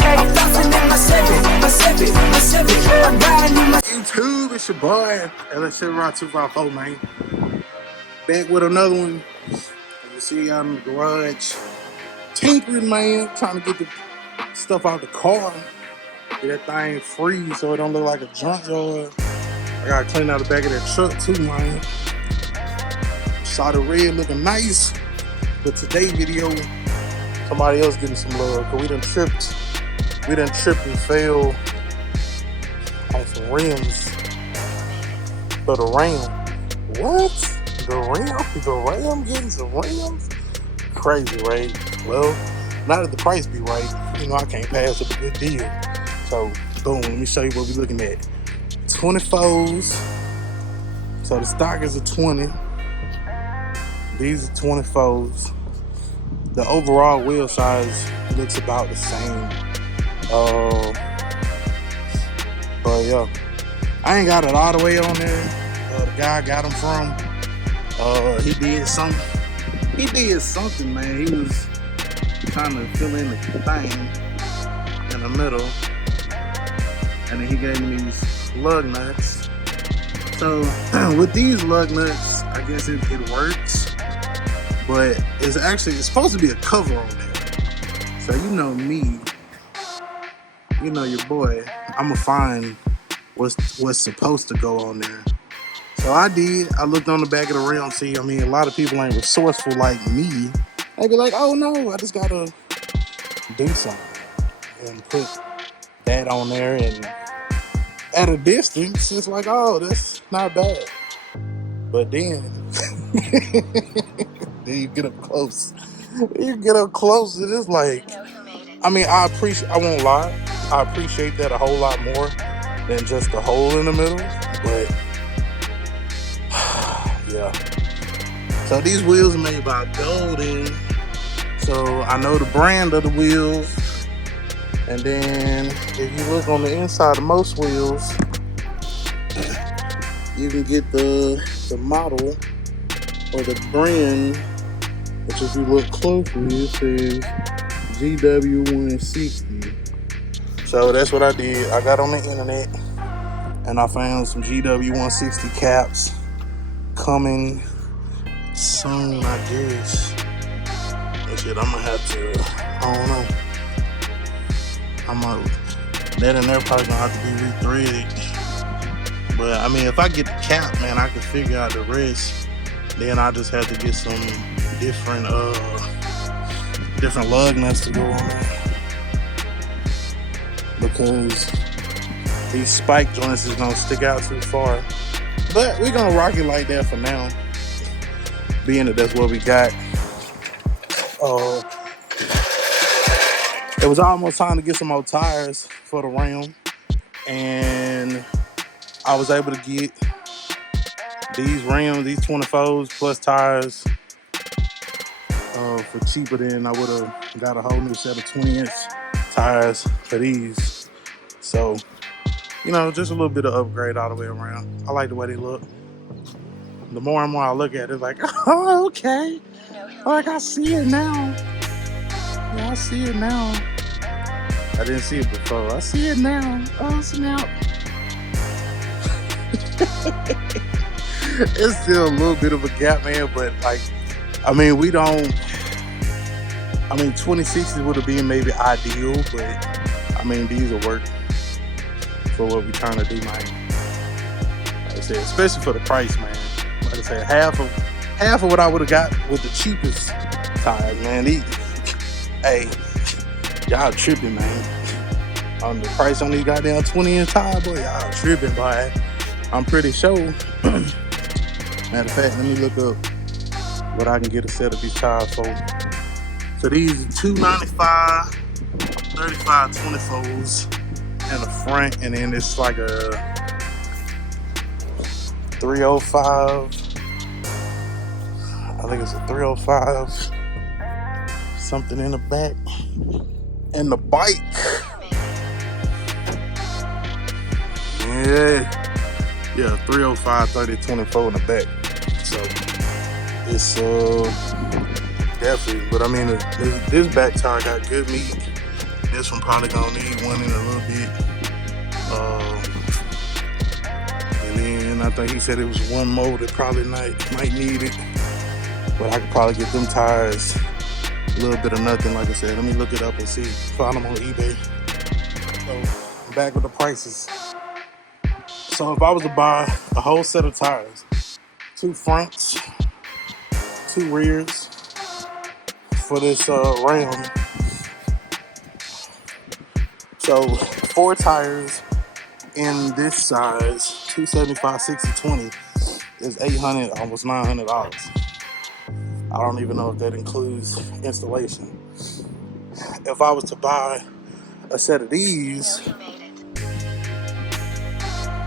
I'm flossing in my Civic. I'm riding in my YouTube, it's your boy, LS254, man. Back with another one. You see out in the garage, tinkering, man, trying to get the stuff out the car. Get that thing free so it don't look like a junkyard. I gotta clean out the back of that truck too, man. Saw the red looking nice, but today's video, somebody else getting some love, cause we done tripped and failed on some rims for the Ram. What? The Ram getting some rims? Crazy, right? Well, now that the price be right, you know I can't pass up a good deal. So, boom, let me show you what we're looking at. 24s. So the stock is a 20. These are 24s. The overall wheel size looks about the same. But yeah, I ain't got it all the way on there. The guy I got them from, he did something, man. He was trying to fill in the thing in the middle, and then he gave me these lug nuts. So with these lug nuts, I guess it works, but it's supposed to be a cover on there. So you know me, you know your boy, I'ma find what's supposed to go on there. So I looked on the back of the rim. See, I mean, a lot of people ain't resourceful like me. They be like, oh no, I just gotta do something and put that on there, and at a distance, it's like, oh, that's not bad. But then, then you get up close. It is like, I mean, I won't lie, I appreciate that a whole lot more than just the hole in the middle, but yeah. So these wheels are made by Golden. So I know the brand of the wheels. And then if you look on the inside of most wheels, you can get the model or the brand, which if you look closely, it says GW160. So that's what I did. I got on the internet and I found some GW160 caps coming soon, I guess. But shit, I'm gonna have to, I don't know. That and they're probably gonna have to be rethreaded. But I mean, if I get the cap, man, I can figure out the rest. Then I just have to get some different lug nuts to go on there, because these spike joints is gonna stick out too far. But we're gonna rock it like that for now, being that that's what we got. It was almost time to get some more tires for the Ram, and I was able to get these rims, these 24s plus tires for cheaper than I would have got a whole new set of 20-inch tires for these. So, you know, just a little bit of upgrade all the way around. I like the way they look. The more and more I look at it, it's like, oh, okay. Like, I see it now. Yeah, I see it now. I didn't see it before. I see it now. Oh, snap. It's still a little bit of a gap, man, but like, I mean, 2060 would have been maybe ideal, but I mean, these will work for what we're trying to do, man. Like I said, especially for the price, man. Like I said, half of what I would have got with the cheapest tires, man. Hey, y'all tripping, man. On the price on these goddamn 20-inch tires, boy, y'all tripping, boy. I'm pretty sure. Matter of fact, let me look up what I can get a set of these tires for. So these are $295, 35 24s in the front, and then it's like a 305. I think it's a 305. Something in the back. And the bike. Yeah, 305, 30, 24 in the back. So it's definitely, but I mean, this back tire got good meat. This one probably gonna need one in a little bit. And then I think he said it was one more that probably might need it. But I could probably get them tires a little bit of nothing. Like I said, let me look it up and see. Find them on eBay. So I'm back with the prices. So if I was to buy a whole set of tires, 2 fronts, 2 rears for this Ram. So 4 tires in this size, 275, 60, 20 is $800, almost $900. I don't even know if that includes installation. If I was to buy a set of these,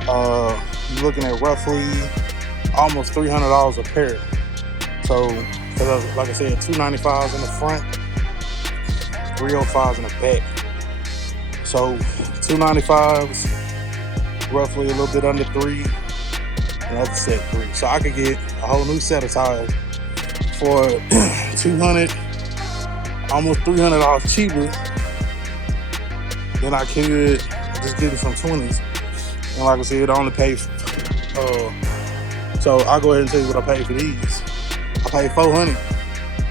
you're looking at roughly almost $300 a pair. So, like I said, 295s in the front, 305s in the back. So 295s, roughly a little bit under 3, another set 3. So I could get a whole new set of tires for $200, almost $300 cheaper than I could just getting some 20s. And like I said, I only pay. So I'll go ahead and tell you what I paid for these. I paid $400,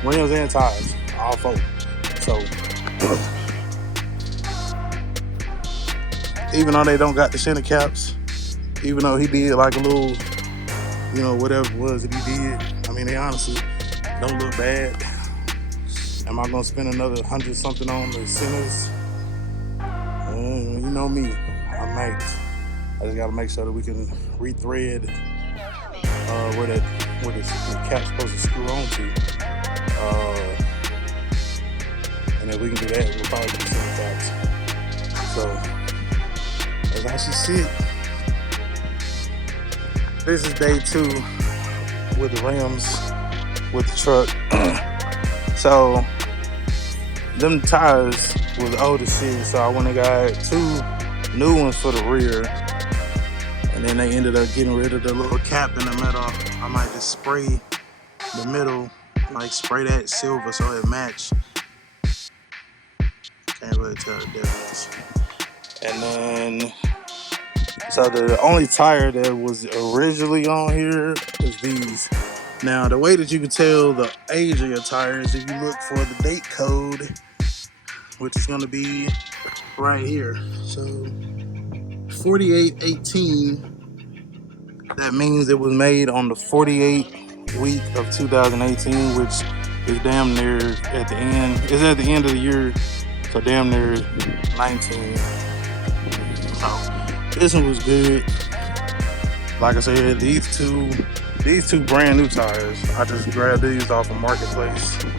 rims and tires, all 4. So even though they don't got the center caps, even though he did like a little, whatever it was that he did, I mean, they honestly don't look bad. Am I gonna spend another 100 something on the centers? You know me, I might. I just gotta make sure that we can rethread where the cap's supposed to screw onto. And if we can do that, we'll probably get the center caps. So as I should see it, this is day 2 with the rims, with the truck. So them tires was old as shit, so I went and got 2 new ones for the rear, and then they ended up getting rid of the little cap in the middle. I might just spray the middle, like spray that silver so it match. Can't really tell the difference. And then, so the only tire that was originally on here is these. Now, the way that you can tell the age of your tires, if you look for the date code, which is going to be right here. So 4818, that means it was made on the 48th week of 2018, which is damn near at the end. It's at the end of the year, so damn near 19. So this one was good. Like I said, these two brand new tires, I just grabbed these off of Marketplace for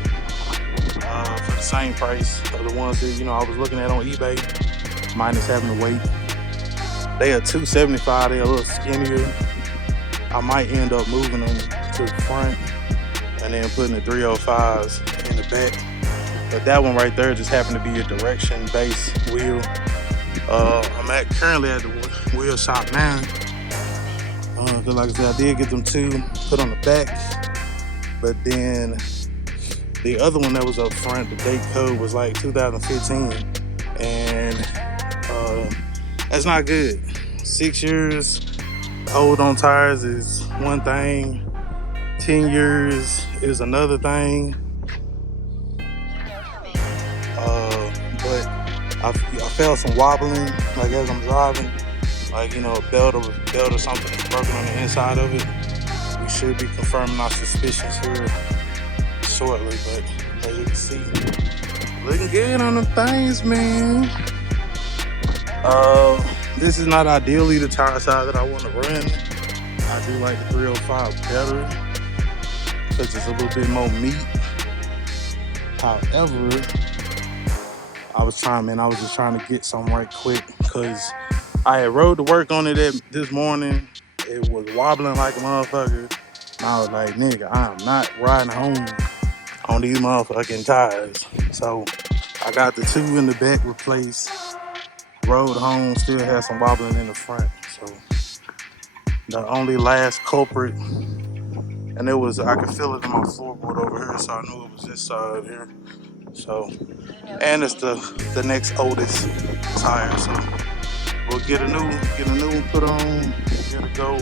the same price of the ones that I was looking at on eBay, minus having to wait. They are $275. They're a little skinnier. I might end up moving them to the front and then putting the 305s in the back. But that one right there just happened to be a direction-based wheel. I'm currently at the wheel shop now. Cause like I said, I did get them 2 put on the back, but then the other one that was up front, the date code was like 2015, and that's not good. 6 years old on tires is one thing, 10 years is another thing. But I felt some wobbling, like as I'm driving, like a belt or something is broken on the inside of it. We should be confirming our suspicions here shortly, but as you can see, looking good on them things, man. This is not ideally the tire size that I want to run. I do like the 305 better because it's a little bit more meat. However, I was just trying to get something right quick because I had rode to work on it this morning. It was wobbling like a motherfucker. And I was like, nigga, I am not riding home on these motherfucking tires. So I got the 2 in the back replaced. Rode home, still had some wobbling in the front. So the only last culprit, and I could feel it in my floorboard over here, so I knew it was this side here. So and it's the next oldest tire. So we'll get a new one put on, get it go,